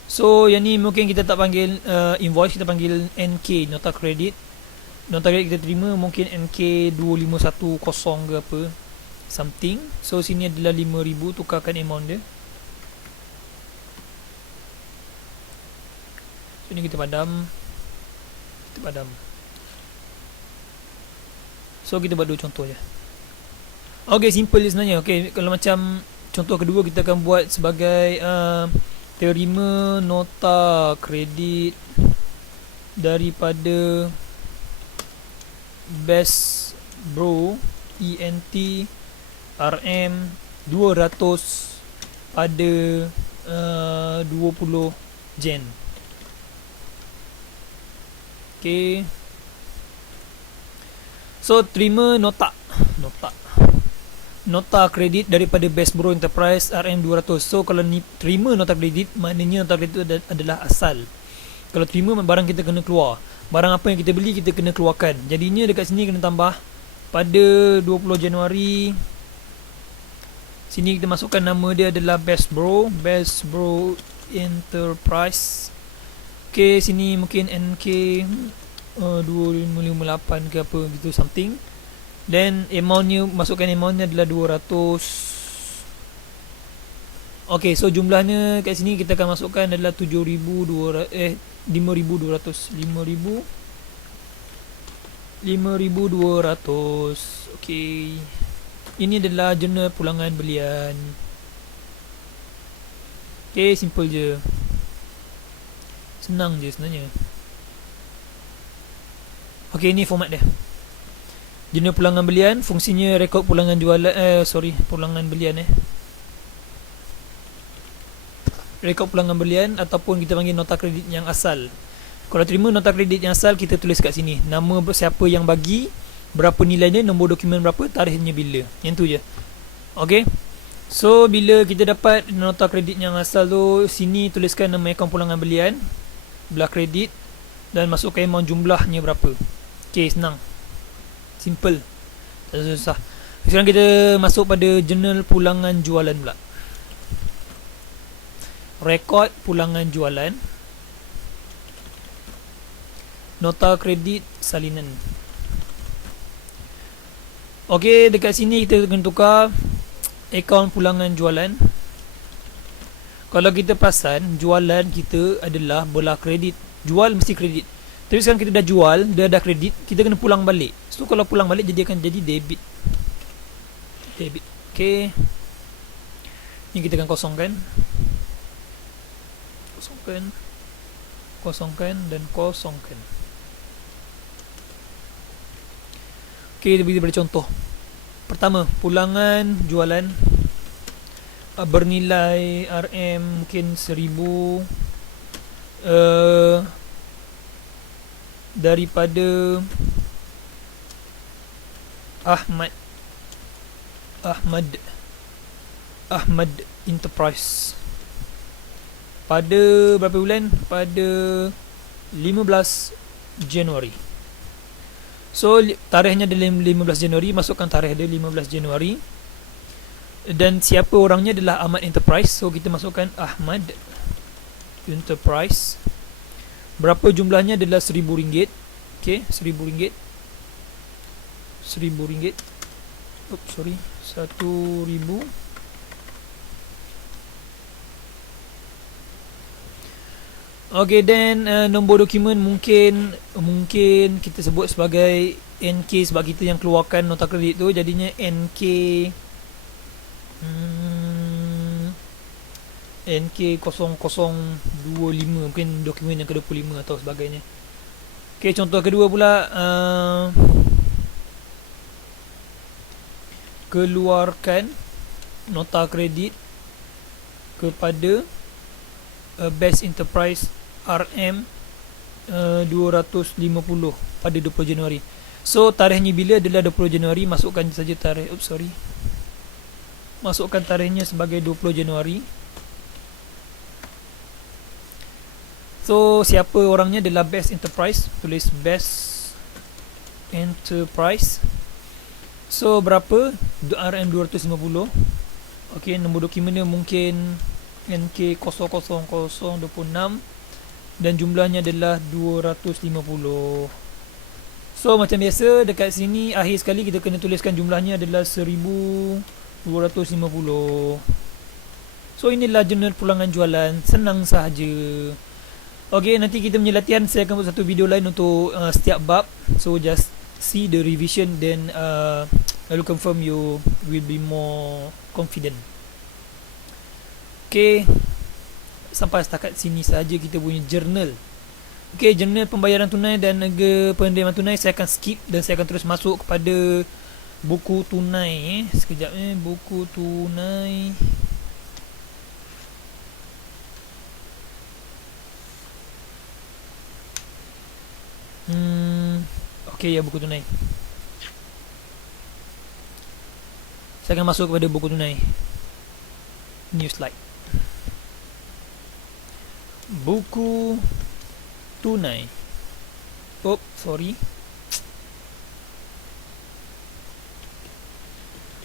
So yang ni mungkin kita tak panggil invoice, kita panggil NK, nota kredit. Nota kredit kita terima mungkin NK 2510 ke apa something. So sini adalah 5,000, tukarkan amount dia. So ni kita padam. So kita buat dua contoh je. Okay, simple je sebenarnya. Okay, kalau macam contoh kedua kita akan buat sebagai terima nota kredit daripada Best Bro ENT RM 200 pada 20 Jan. Okay. So terima nota kredit daripada Best Bro Enterprise RM200. So kalau ni terima nota kredit, maknanya nota kredit adalah asal. Kalau terima, barang kita kena keluar. Barang apa yang kita beli kita kena keluarkan. Jadinya dekat sini kena tambah pada 20 Januari. Sini kita masukkan nama dia adalah Best Bro Enterprise. Okay, sini mungkin NK 2558 ke apa gitu something. Then amountnya, masukkan amountnya adalah 200. Okay, so jumlahnya kat sini kita akan masukkan adalah 5,200. 5,200. Okay, ini adalah jurnal pulangan belian. Okay, simple je, senang je sebenarnya. Okay, ini format dia. Jurnal pulangan belian, fungsinya rekod pulangan jualan, pulangan belian rekod pulangan belian, ataupun kita panggil nota kredit yang asal. Kalau terima nota kredit yang asal, kita tulis kat sini nama siapa yang bagi, berapa nilainya, nombor dokumen berapa, tarikhnya bila. Yang tu je. Okay. So bila kita dapat nota kredit yang asal tu, sini tuliskan nama akaun pulangan belian, belah kredit, dan masukkan amount jumlahnya berapa. Okay, senang, simple, tak susah. Sekarang kita masuk pada jurnal pulangan jualan pula. Rekod pulangan jualan, nota kredit salinan. Ok, dekat sini kita akan tukar akaun pulangan jualan. Kalau kita perasan, jualan kita adalah belah kredit. Jual mesti kredit. Tapi sekarang kita dah jual, dia dah kredit, kita kena pulang balik. So kalau pulang balik, jadi akan jadi debit. Ok, ni kita akan kosongkan dan kosongkan. Ok, kita pergi pada contoh. Pertama, pulangan jualan bernilai RM mungkin 1000 daripada Ahmad Ahmad Ahmad Enterprise pada berapa bulan? Pada 15 Januari. So tarikhnya adalah 15 Januari, masukkan tarikh dia 15 Januari. Dan siapa orangnya adalah Ahmad Enterprise. So kita masukkan Ahmad Enterprise. Berapa jumlahnya adalah RM1000. Okay, RM1000. RM1000. Oops, sorry. 1000. Okay, then nombor dokumen mungkin kita sebut sebagai NK sebab kita yang keluarkan nota kredit tu, jadinya NK NK 0025, mungkin dokumen yang ke-25 atau sebagainya. Okay, contoh kedua pula, keluarkan nota kredit kepada Best Enterprise RM 250 pada 20 Januari. So tarikhnya bila adalah 20 Januari, masukkan saja tarikh. Oops, sorry. Masukkan tarikhnya sebagai 20 Januari. So siapa orangnya adalah Best Enterprise. Tulis Best Enterprise. So berapa? RM 250. Okay, nombor dokumen dia mungkin NK 00026 dan jumlahnya adalah 250. So macam biasa dekat sini akhir sekali kita kena tuliskan jumlahnya adalah 1250. So inilah jurnal pulangan jualan, senang sahaja. Okay, nanti kita punya latihan saya akan buat satu video lain untuk setiap bab. So just see the revision, then lalu confirm you will be more confident. Okay, sampai setakat sini saja kita punya jurnal. Okay, jurnal pembayaran tunai dan harga penerimaan tunai saya akan skip dan saya akan terus masuk kepada buku tunai. Sekejap buku tunai. Okay, ya, buku tunai. Saya akan masuk kepada buku tunai. New slide. Buku tunai. Oh, sorry.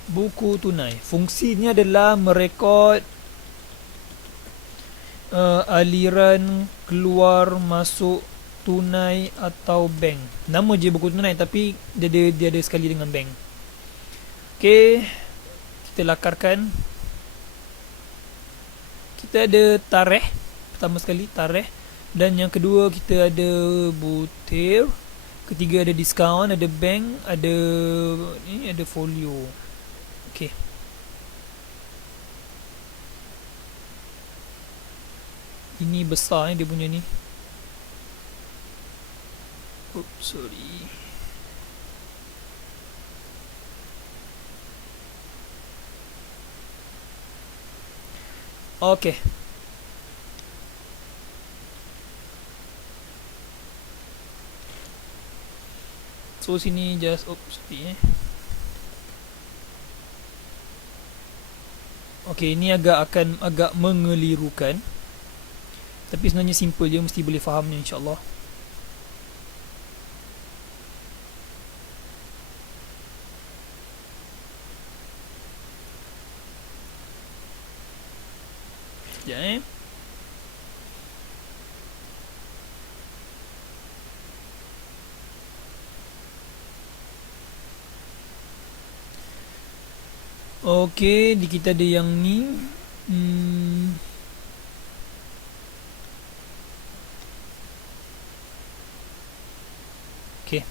Buku tunai. Fungsinya adalah merekod aliran keluar masuk tunai atau bank. Nama je buku tunai tapi dia ada sekali dengan bank. Okay, kita lakarkan. Kita ada tarikh. Pertama sekali tarikh, dan yang kedua kita ada butir, ketiga ada diskaun, ada bank, ada folio. Okey. Ini besar dia punya ni. Oops, sorry. Okey. So sini just sorry. Okey, ini agak mengelirukan. Tapi sebenarnya simple je, mesti boleh fahamnya insya-Allah. Sekejap Okey, di kita ada yang ni. Okey.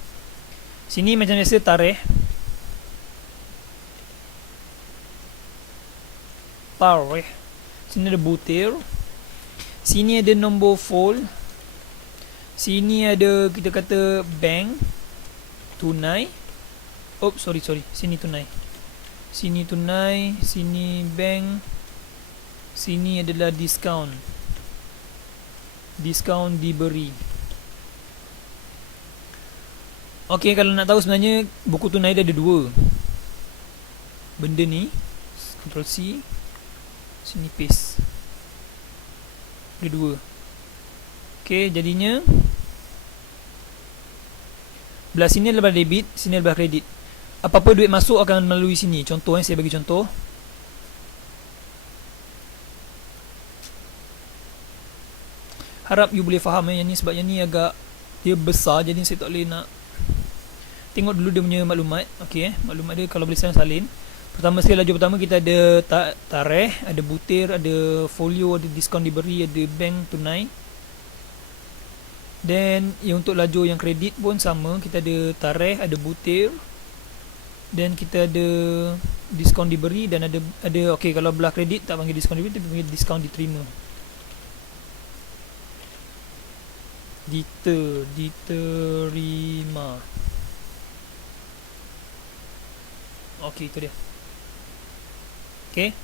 Sini macam biasa tarikh. Sini ada butir. Sini ada nombor fold. Sini ada kita kata bank, tunai. Oh, sorry. Sini tunai. Sini tunai, sini bank, sini adalah diskaun. Diskaun diberi. Okey, kalau nak tahu sebenarnya buku tunai dia ada dua. Benda ni, Ctrl C, sini paste. Ada dua. Okey, jadinya belah sini adalah debit, sini adalah kredit. Apa-apa duit masuk akan melalui sini. Contoh saya bagi contoh. Harap you boleh faham yang ni, sebab yang ni agak dia besar, jadi saya tak boleh nak tengok dulu dia punya maklumat. Okey, maklumat dia kalau boleh saya salin. Pertama sekali, laju pertama kita ada tarikh, ada butir, ada folio, ada diskaun diberi, ada bank tunai. Dan untuk laju yang kredit pun sama, kita ada tarikh, ada butir, dan kita ada diskaun diberi dan ada okey, kalau belah kredit tak panggil diskaun diberi, tapi panggil diskaun diterima. Diterima. Okey, itu dia. Okey,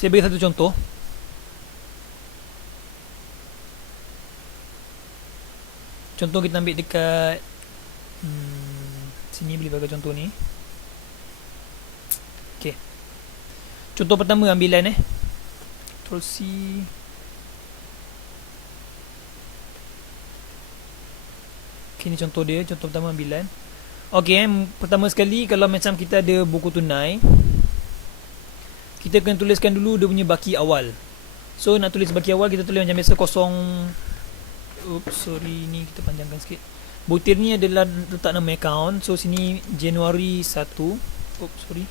saya bagi satu contoh. Contoh kita ambil dekat sini, boleh bagi contoh ni. Okey, contoh pertama ambilan Ctrl C. Okay, ni contoh dia, contoh pertama ambilan. Okey, pertama sekali kalau macam kita ada buku tunai, kita kena tuliskan dulu dia punya baki awal. So nak tulis baki awal, kita tulis macam biasa kosong. Oops, sorry, ni kita panjangkan sikit. Butir ni adalah letak nama account. So sini Januari 1. Oops, sorry,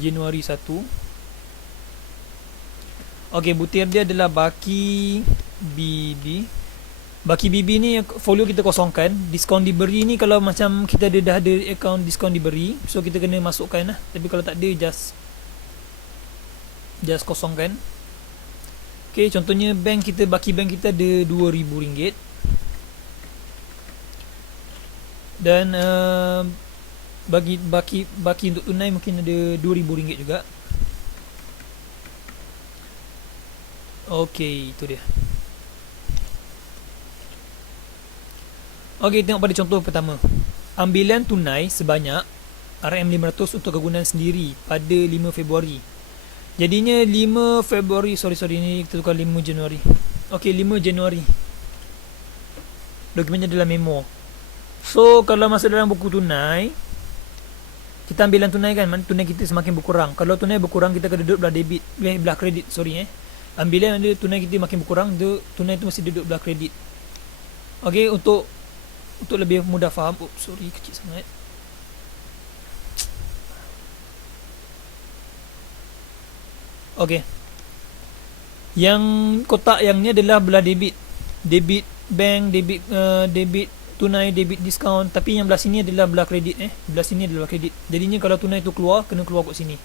Januari 1. Okey, butir dia adalah baki BB. Baki BB ni folio kita kosongkan. Diskaun diberi ni kalau macam kita dah ada account diskaun diberi, so kita kena masukkan lah. Tapi kalau tak ada, just kosongkan. Okey, contohnya bank kita, baki bank kita ada RM2,000. Dan bagi baki untuk tunai mungkin ada RM2,000 juga. Okey, itu dia. Okey, tengok pada contoh pertama. Ambilan tunai sebanyak RM500 untuk kegunaan sendiri pada 5 Februari. Jadinya 5 Februari, sorry ni kita tukar 5 Januari. Okey, 5 Januari. Dokumennya adalah memo. So kalau masuk dalam buku tunai, kita ambilan tunai kan, tunai kita semakin berkurang. Kalau tunai berkurang, kita kena duduk belah debit, belah kredit, sorry Ambilan ada tunai kita makin berkurang, tunai tu mesti duduk belah kredit. Okey, untuk lebih mudah faham. Sorry, kecil sangat. Okey, yang kotak yang ni adalah belah debit. Debit bank, debit tunai, debit diskaun. Tapi yang belah sini adalah belah kredit belah sini adalah kredit. Jadinya kalau tunai tu keluar, kena keluar kat sini.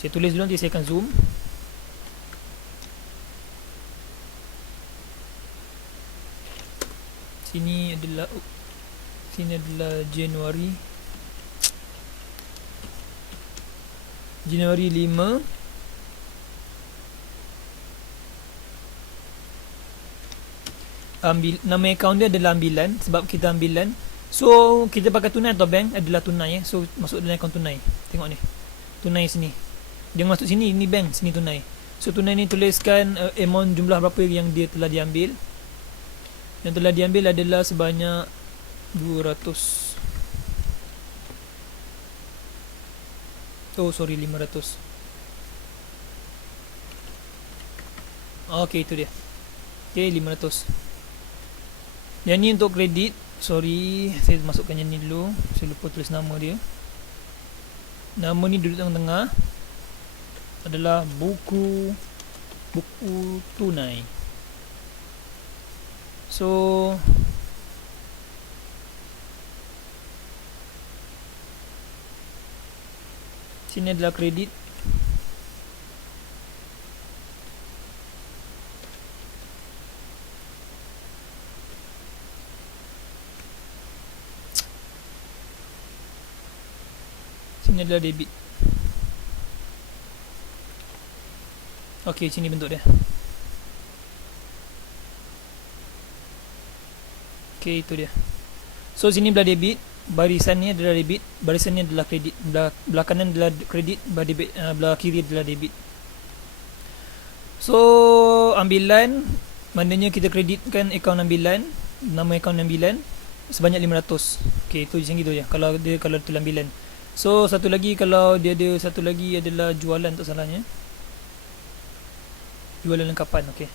Saya tulis dulu, nanti saya akan zoom. Sini adalah Januari 5. Nama akaun dia adalah ambilan, sebab kita ambilan. So kita pakai tunai atau bank adalah tunai So masuk dalam akaun tunai. Tengok ni, tunai sini, jangan masuk sini, ini bank, sini tunai. So tunai ni tuliskan amount, jumlah berapa yang dia telah diambil. Yang telah diambil adalah sebanyak 200. Oh sorry, 500. Okey, itu dia. Okey, 500. Yang ni untuk kredit. Sorry, saya masukkan yang ni dulu. Saya lupa tulis nama dia. Nama ni duduk tengah-tengah. Adalah buku tunai. So sini adalah kredit. Ini adalah debit. Okey, sini bentuk dia. Okey, itu dia. So sini adalah debit, barisan ni adalah debit, barisan ni adalah kredit, belah kanan adalah kredit, belah kiri adalah debit. So ambilan, maknanya kita kreditkan akaun ambilan, nama akaun ambilan sebanyak 500. Okey, itu macam gitu je kalau tu ambilan. So satu lagi, kalau dia ada satu lagi adalah jualan, tak salahnya. Jualan lengkapan, okey.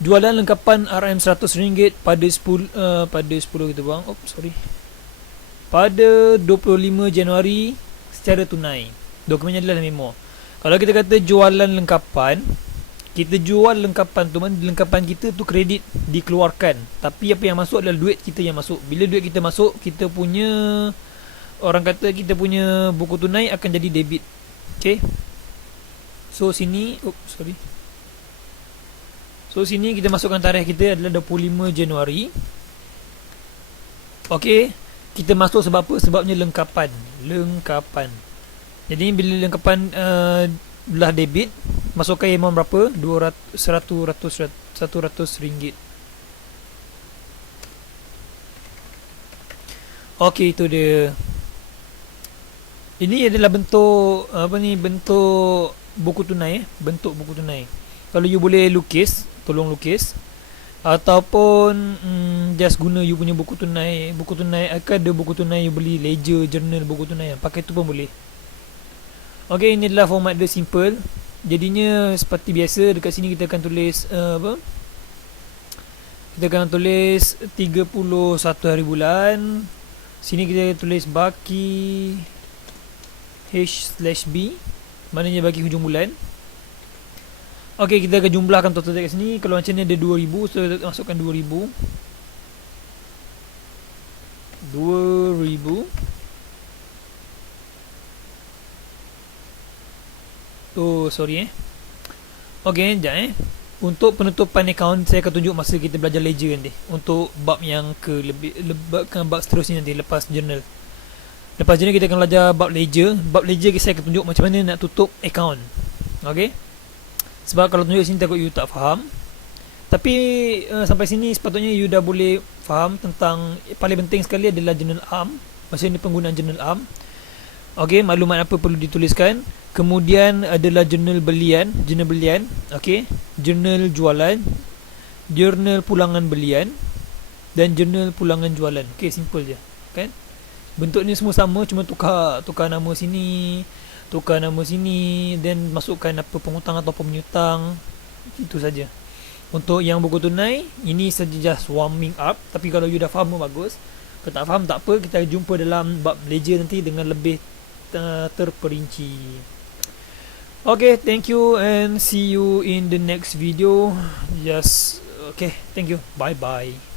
Jualan lengkapan RM100 pada 10 kita buang. Pada 25 Januari secara tunai. Dokumennya adalah memo. Kalau kita kata jualan lengkapan, kita jual lengkapan tu, lengkapan kita tu kredit dikeluarkan, tapi apa yang masuk adalah duit kita yang masuk. Bila duit kita masuk, kita punya, orang kata kita punya buku tunai akan jadi debit. Okay. So sini sini kita masukkan tarikh kita adalah 25 Januari. Okay. Kita masuk sebab apa? Sebabnya lengkapan. Jadi bila lengkapan belah debit, masukkan amount berapa? RM100. Okey, itu dia. Ini adalah bentuk bentuk buku tunai, bentuk buku tunai. Kalau you boleh lukis, tolong lukis, ataupun just guna you punya buku tunai. Buku tunai akan ada buku tunai you beli, ledger, journal, buku tunai, pakai tu pun boleh. Okey, ini adalah format dia, simple. Jadinya seperti biasa, dekat sini kita akan tulis kita akan tulis 31 hari bulan. Sini kita tulis baki H/B, maknanya bagi hujung bulan. Okey, kita akan jumlahkan total dekat sini. Kalau macam ni ada 2000, so kita masukkan 2000. Oh, sorry Okey, sekejap Untuk penutupan akaun, saya akan tunjuk masa kita belajar ledger nanti. Untuk bab yang bab seterusnya nanti, lepas journal. Lepas journal kita akan belajar bab ledger. Bab ledger saya akan tunjuk macam mana nak tutup akaun. Okey. Sebab kalau tunjuk sini takut you tak faham. Tapi sampai sini sepatutnya you dah boleh faham tentang, paling penting sekali adalah journal arm. Maksudnya penggunaan journal arm. Okey, maklumat apa perlu dituliskan. Kemudian adalah journal belian, okey, journal jualan, journal pulangan belian, dan journal pulangan jualan. Okey, simple je, kan? Bentuknya semua sama, cuma tukar nama sini, dan masukkan apa penghutang atau penyutang. Itu saja. Untuk yang buku tunai, ini saja just warming up. Tapi kalau you dah faham, bagus. Kalau tak faham, tak apa, kita jumpa dalam bab ledger nanti dengan lebih terperinci. Okay, thank you and see you in the next video. Yes, okay, thank you. Bye bye.